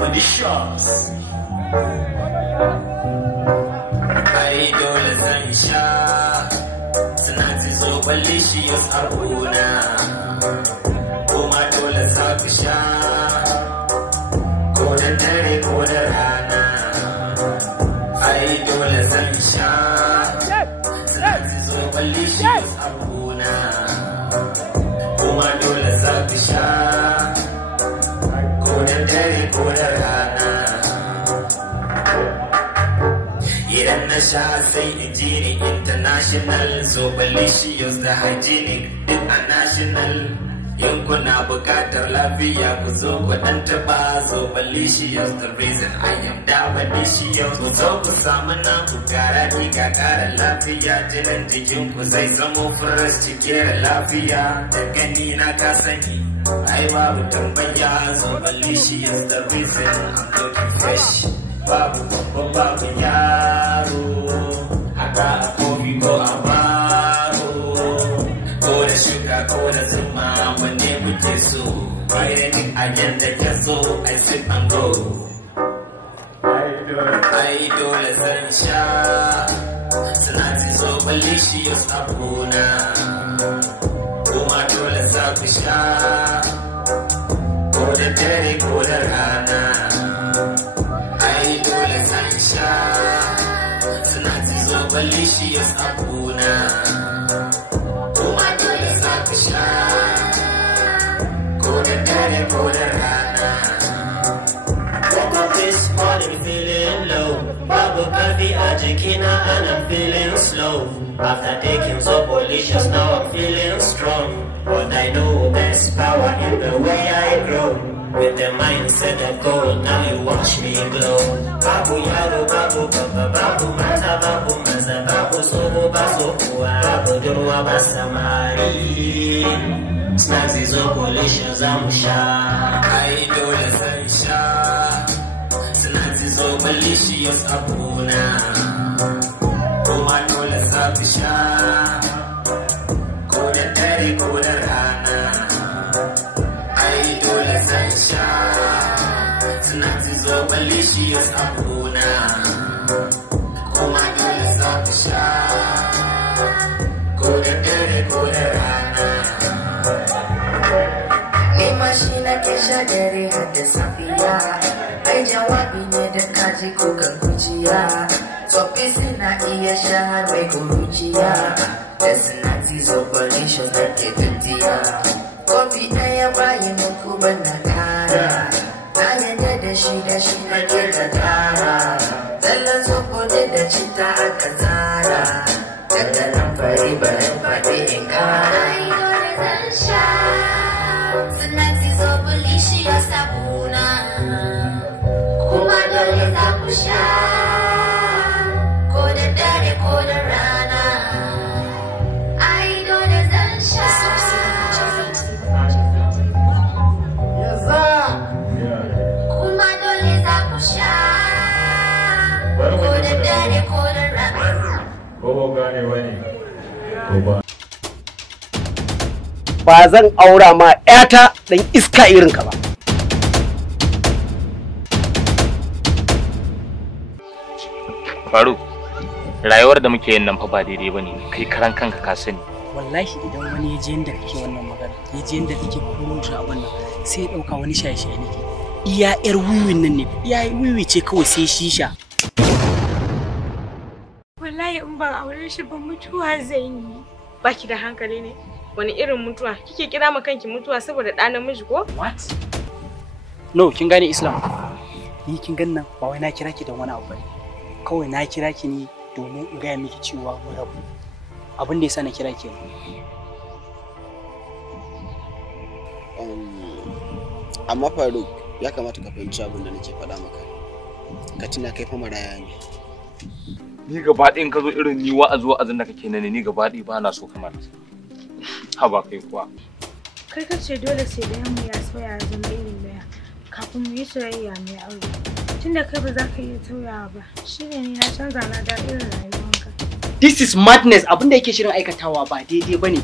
delicious. Ai dole zan sha Snaxy so delicious abuna kuma dole za ku sha ko da dare ko da rana. Ai dole zan sha Snaxy so delicious abuna kuma dole za ku sha ko da dare ko da rana. Idan na sha sai in ji ni international, so delicious da hygienic din a national. In kuna bukatar lafiya ku zo ku dan taba, so delicious the reason I am da delicious. Ku zo ku samu na ku gara ni ga kara lafiya, jinin jikin ku zai zamo fresh cike da lafiya. Da gani na ka sani ai babu tambaya, so delicious the reason I'm looking fresh. Babu babba babu yaro, haka a kofi ko a baro, ko da shuga ko da zuma wanne muke so. Bayan a yanda ya so I sip and go. Ai dole zan sha Snaxy so delicious abuna kuma dole za ku sha ko da dare ko da rana. Ai dole zan sha Snaxy so delicious abuna kuma dole za ku sha ko da dare ko da rana. Woke up this morning feeling low, babu karfi a jikina and I'm feeling slow. After taking so delicious now I'm feeling strong, but I know there's power in the way I grow. With the mindset of gold, now you watch me glow. Babu yaro, babu baba, babu mata, babu maza, babu sobo, babu kuwa, babu durwa, basamari. Snaxy so delicious, I'm sha. Ai dole zan sha Snaxy so delicious abuna kuma dole za ku sha ko da dare ko da rana. Ai dole zan sha Snaxy so delicious abuna kuma dole za ku sha ko da dare ko da rana. Nema shi na ke sha dare har da safiya, ai jawabi ne da kaji ko kan kuciya. Tsofi suna iya sha har mai kuruciya, da Snaxy so delicious da ke tafiya. Kofi ɗaya bayi muku bana kara, na yadda da shi na ke da tara. Zallan soko ne da citta aka tsara, daga nan fari bayan faɗi in kara. Ai dole zan sha Snaxy so delicious abuna kuma dole za ku sha ko da dare ko da rana. Ai dole zan sha kuma dole za ku sha ko da dare ko da rana. Ko gane wani ko ba. Ba zan aura ma ƴata dan iska irin ka ba. Faru, rayuwar da muke yin nan fa ba daidai bane, kai karan kanka ka sani. Wallahi idan wani ya je inda kake wannan magana, ya je inda kake kurunta abin nan, sai ya dauka wani shaye-shaye nake. Iya yar wiwin nan ne, iya wiwi ce kawai sai shisha. Wallahi in ban aure shi ba mutuwa zan yi. Baki da hankali ne? Wani irin mutuwa? Kike kira ma kanki mutuwa saboda ɗa namiji ko? What? No, kin gane Islam. Ni kin gan nan ba wai na kira ki da wani abu bane. Kawai na kira ki ne domin in gaya miki cewa mu rabu. Abin da yasa na kira ki. Amma Faruk, ya kamata ka fahimci abin da nake faɗa maka. Ka tuna kai fa maraya ne. Ni gaba ɗayan ka zo irin ni wa'azin da kake nan ni gaba ɗaya ba na so kamar. Haba kai kuwa. Kai ka ce dole sai ɗayan mu ya soya zama irin daya kafin mu yi soyayya mai aure. Tunda kai ba za ka iya sauyawa ba, shine ni na canza na da irin rayuwanka. This is madness. Abin da yake shirin aikatawa ba daidai bane.